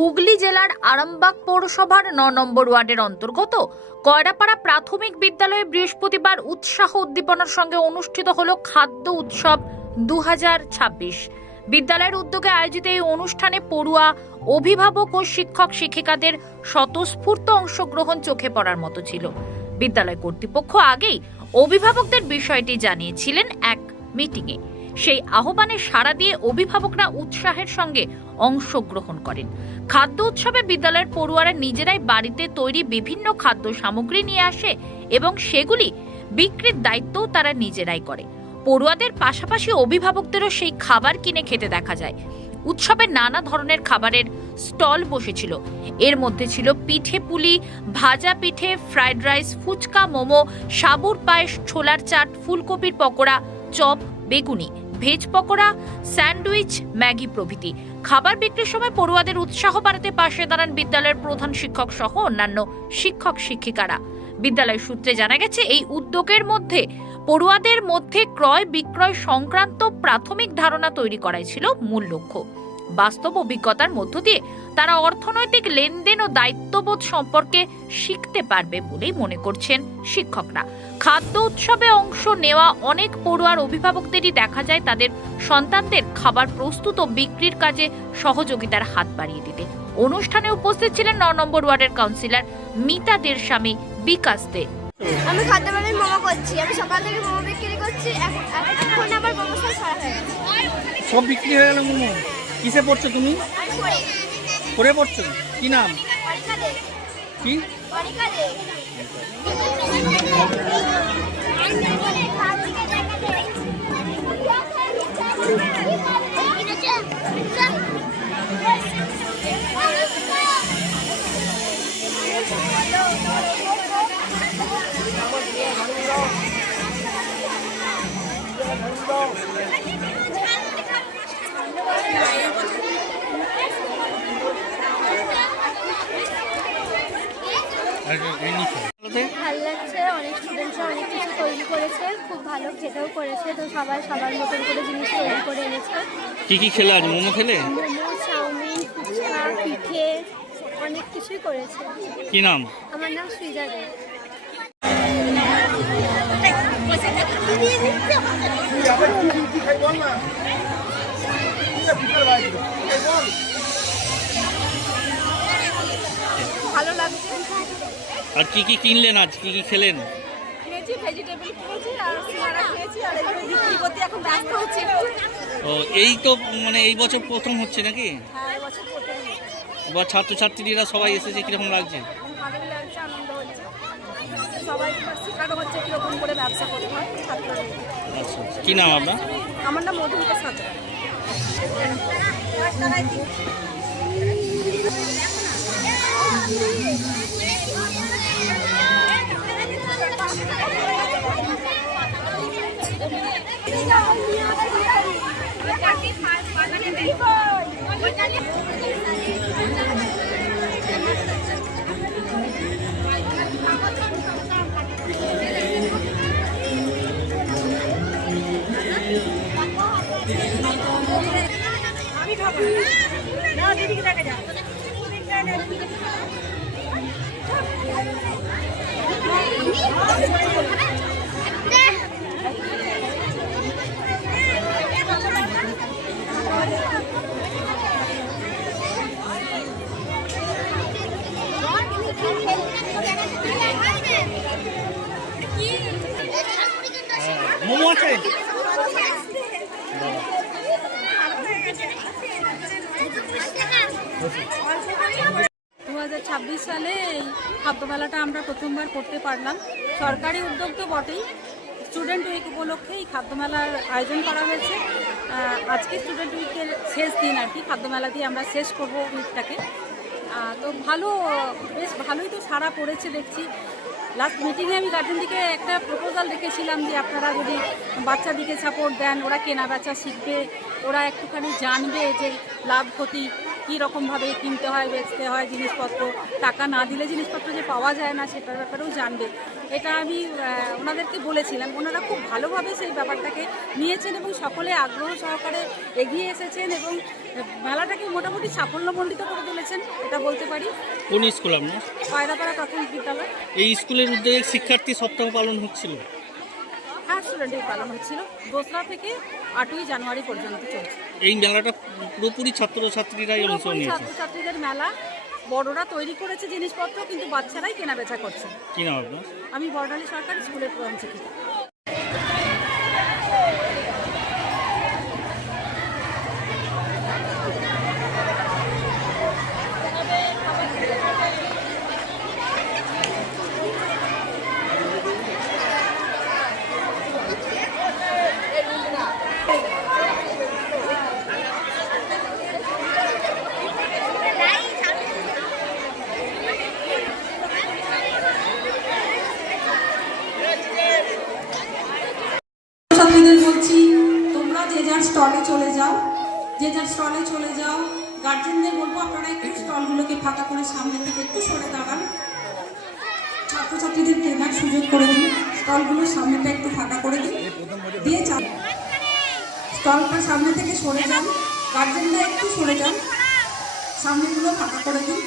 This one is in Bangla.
হুগলি জেলার আরামবাগ পৌরসভার ন নম্বর ওয়ার্ডের অন্তর্গত কয়রাপাড়া প্রাথমিক বিদ্যালয়ে বৃহস্পতিবার উৎসাহ উদ্দীপনার সঙ্গে অনুষ্ঠিত হল খাদ্য উৎসব দু হাজার ছাব্বিশ। বিদ্যালয়ের উদ্যোগে আয়োজিত এই অনুষ্ঠানে পড়ুয়া, অভিভাবক ও শিক্ষক শিক্ষিকাদের স্বতঃস্ফূর্ত অংশগ্রহণ চোখে পড়ার মতো ছিল। বিদ্যালয় কর্তৃপক্ষ আগেই অভিভাবকদের বিষয়টি জানিয়েছিলেন এক মিটিংয়ে। সেই আহ্বানে সাড়া দিয়ে অভিভাবকরা উৎসাহের সঙ্গে অংশগ্রহণ করেন। খাদ্য উৎসবে বিদ্যালয়ের পড়ুয়ারা নিজেরাই বাড়িতে তৈরি বিভিন্ন খাদ্য সামগ্রী নিয়ে আসে এবং সেগুলি বিক্রির দায়িত্বও তারা নিজেরাই করে। পড়ুয়াদের পাশাপাশি অভিভাবকদেরও সেই খাবার কিনে খেতে দেখা যায়। উৎসবে নানা ধরনের খাবারের স্টল বসেছিল। এর মধ্যে ছিল পিঠে পুলি, ভাজা পিঠে, ফ্রাইড রাইস, ফুচকা, মোমো, সাবুর পায়েস, ছোলার চাট, ফুলকপির পকোড়া, চপ, বেগুনি ভেজ পকোড়া, স্যান্ডউইচ, ম্যাগি প্রভৃতি। খাবার বিক্রির সময় পড়ুয়াদের উৎসাহ বাড়াতে পাশে দাঁড়ান বিদ্যালয়ের প্রধান শিক্ষক সহ অন্যান্য শিক্ষক শিক্ষিকারা। বিদ্যালয় সূত্রে জানা গেছে, এই উদ্যোগের মধ্যে পড়ুয়াদের মধ্যে ক্রয় বিক্রয় সংক্রান্ত প্রাথমিক ধারণা তৈরি করাই ছিল মূল লক্ষ্য। বাস্তব অভিজ্ঞতার মধ্য দিয়ে তারা অর্থনৈতিক লেনদেন ও দায়িত্ববোধ সম্পর্কে শিখতে পারবে বলেই মনে করছেন শিক্ষকরা। খাদ্য উৎসবে অংশ নেওয়া অনেক পড়ুয়ার অভিভাবকদেরই দেখা যায় তাদের সন্তানদের খাবার প্রস্তুত ও বিক্রির কাজে সহযোগিতার হাত বাড়িয়ে দিতে। অনুষ্ঠানে উপস্থিত ছিলেন ন নম্বর ওয়ার্ডের কাউন্সিলর মিতা দের স্বামী বিকাশ দে। আমি খাদ্যবাড়ির মোমো করছি। আমি সকাল থেকে মোমো বিক্রি করছি। এখন আবার মোমো সব সারা হয়ে গেছে। সব বিক্রি হয়ে গেল মোমো? কিসে পড়ছো তুমি? পড়ে পড়ে পড়ছো? কি নাম? কি? করেছে খুব ভালো খেতেও করেছে তো সবাই সবার মতন করে জিনিস তৈরি করে এনেছে। কি কি খেলে আজ মোমো খেলে? মোমো চাউমিন ফুচকা পিঠে অনেক কিছুই করেছে। কি নাম? আমার নাম সৃজা দে। ভালো লাগছে আর কি কি কিনলেন আজ? কি কি খেলেন? ভেজিটেবল খেয়েছি আর সিঙ্গারা খেয়েছি আর এখন ব্যস্ত হচ্ছে। ও এই তো মানে এই বছর প্রথম হচ্ছে নাকি? হ্যাঁ বা ছাত্রছাত্রীরা সবাই এসেছে কীরকম লাগছে? ভালো লাগছে আনন্দ হচ্ছে। সবাই শেখানো হচ্ছে কীরকম করে ব্যবসা করতে হয় আচ্ছা কি নাম আপনার? আমার নাম মধুমিতা সাঁতরা। আমি খাব না দিদিকে দেখা যাক মোমো আছে দু হাজার ছাব্বিশ সালে এই খাদ্যমেলাটা আমরা প্রথমবার করতে পারলাম। সরকারি উদ্যোগ তো বটেই। স্টুডেন্ট উইক উপলক্ষে এই খাদ্যমেলার আয়োজন করা হয়েছে। আজকে স্টুডেন্ট উইকের শেষ দিন আর কি। খাদ্যমেলা দিয়ে আমরা শেষ করব উইকটাকে। তো ভালো, বেশ ভালোই তো সারা পড়েছে দেখছি। লাস্ট মিটিংয়ে আমি গার্জেনদিকে একটা প্রপোজাল রেখেছিলাম যে আপনারা যদি বাচ্চাদিকে সাপোর্ট দেন, ওরা কেনা বেচা শিখবে, ওরা একটুখানি জানবে যে লাভ ক্ষতি কী রকমভাবে কিনতে হয় বেচতে হয় জিনিসপত্র টাকা না দিলে জিনিসপত্র যে পাওয়া যায় না সেটার ব্যাপারেও জানবে। এটা আমি ওনাদেরকে বলেছিলাম ওনারা খুব ভালোভাবে সেই ব্যাপারটাকে নিয়েছেন এবং সকলে আগ্রহ সহকারে এগিয়ে এসেছেন এবং মেলাটাকে মোটামুটি সাফল্যমণ্ডিত করে তুলেছেন এটা বলতে পারি। কোন স্কুল আপনার? পায়রাপাড়া প্রাথমিক বিদ্যালয়। এই স্কুলের উদ্যোগে শিক্ষার্থী সপ্তাহ পালন হচ্ছিল? হ্যাঁ স্টুডেন্টের পালন হচ্ছিল। দোসরা থেকে আটই জানুয়ারি পর্যন্ত চলছে। এই মেলাটা পুরোপুরি ছাত্রছাত্রীরাই অংশ নিয়েছে। ছাত্রছাত্রীদের মেলা। বড়রা তৈরি করেছে জিনিসপত্র কিন্তু বাচ্চারাই কেনা বেচা করছে। কি নাম আপনার আমি বর্ণালী সরকার স্কুলের প্রধান শিক্ষিকা। যার স্টলে চলে যাও। যে যার স্টলে চলে যাও। গার্জেনদের বলব, আপনারা একটু স্টলগুলোকে ফাঁকা করে সামনে থেকে একটু সরে দাঁড়ান। ছাত্রছাত্রীদের কেনার সুযোগ করে দিন। স্টলগুলো সামনেটা একটু ফাঁকা করে দিন। দিয়ে চান স্টলটা সামনে থেকে সরে যান। গার্জেনরা একটু সরে যান। সামনেগুলো ফাঁকা করে দিন।